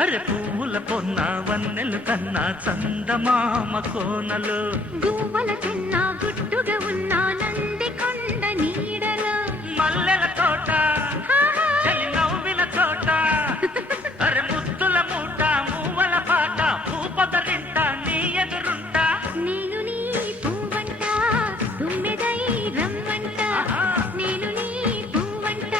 అరే పువ్వుల పొన్న వన్నెలు కన్నా చందమామ కోనలు గువ్వల చిన్న గుట్టుగా ఉన్న నంది కొండ నీడలో మల్లెల తోట చలి నవ్విన తోట అరే ముద్దుల మూట మూవల పాట పూపదరింట నీ ఎదురుంటా నేను నీ పువ్వంట తుమ్మెదై రమ్మంట నేను నీ పువ్వంట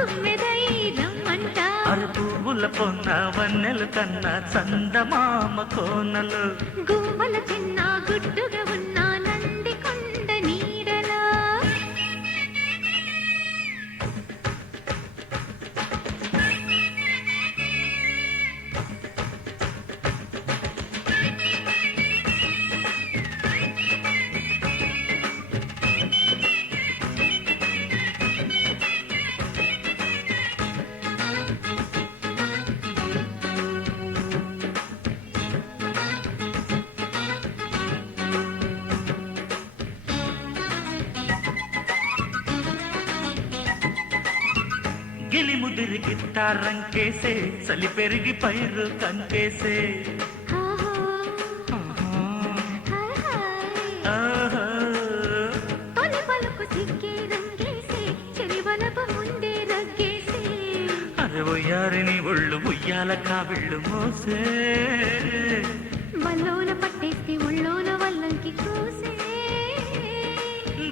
తుమ్మెదై రమ్మంట అరే పువ్వుల పొన్న వన్నెలు కన్నా చందమామ కోనలు గువ్వల చిన్న గుట్టుగా ఉన్న నంది కొండ నీడలో గిలి ముదిరి గిత్తారంకేసే చలి పెరిగి పైరు కంకేసే ఆహా. తొలి పలుకు సిక్కే రంగేసి చెరివలపు ముందే రగ్గేసి అరే ఒయ్యారిని ఒళ్ళు ఉయ్యాల కావిళ్ళు మోసే వల్లోన పట్టేస్తే ఒళ్ళోన వల్లంకి కూసే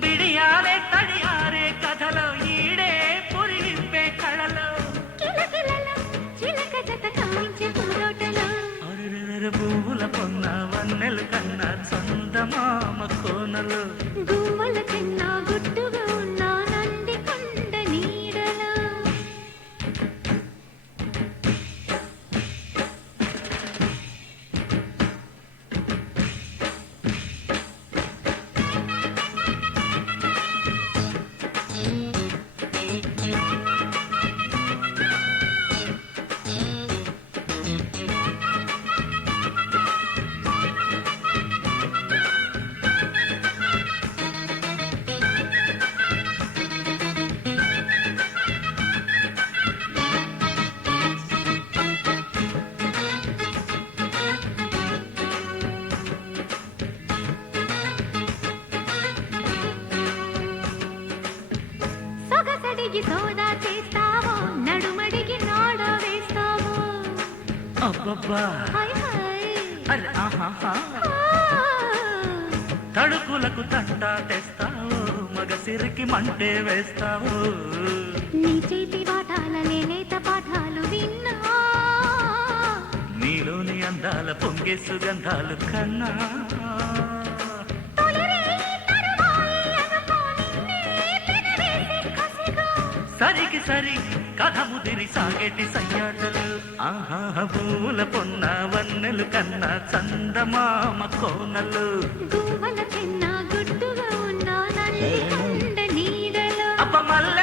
బిడియాలే తడియారే కథలో ఈడే పురిగింపే కళలో కిలకిలల చిలక జత కమ్మించే పూరోటలో అరెరెరె పువ్వుల పొన్న వన్నెలు కన్నా చందమామ కోనలు గువ్వల చిన్న గుట్టుగా ఉన్న నంది కొండ నీడలో సొగసడిగి సోదా చేస్తావో నడుమడిగి నాడ వేస్తావో అబ్బబ్బా హాయ్ హాయ్ అరే ఆహాహా ఆ. తడుకులకు తంట తెస్తావు మగసిరికి మంటే వేస్తావు నీ చేతి వాటాల నేనేత పాఠాలు విన్నా నీలోని అందాల పొంగే సుగంధాలు కన్నా తొలి రేయి తరువాయి అనుకో నిన్నే పెనవేసి కసిగా సరికి సరి కథ ముదిరి సాగేటి సయ్యాటలు ఆహా పూల పొన్న వన్నెలు కన్నా చందమామ కోనలు గువ్వల చిన్న గుట్టుగా ఉన్న నంది కొండ నీడలో అప్ప మల్ల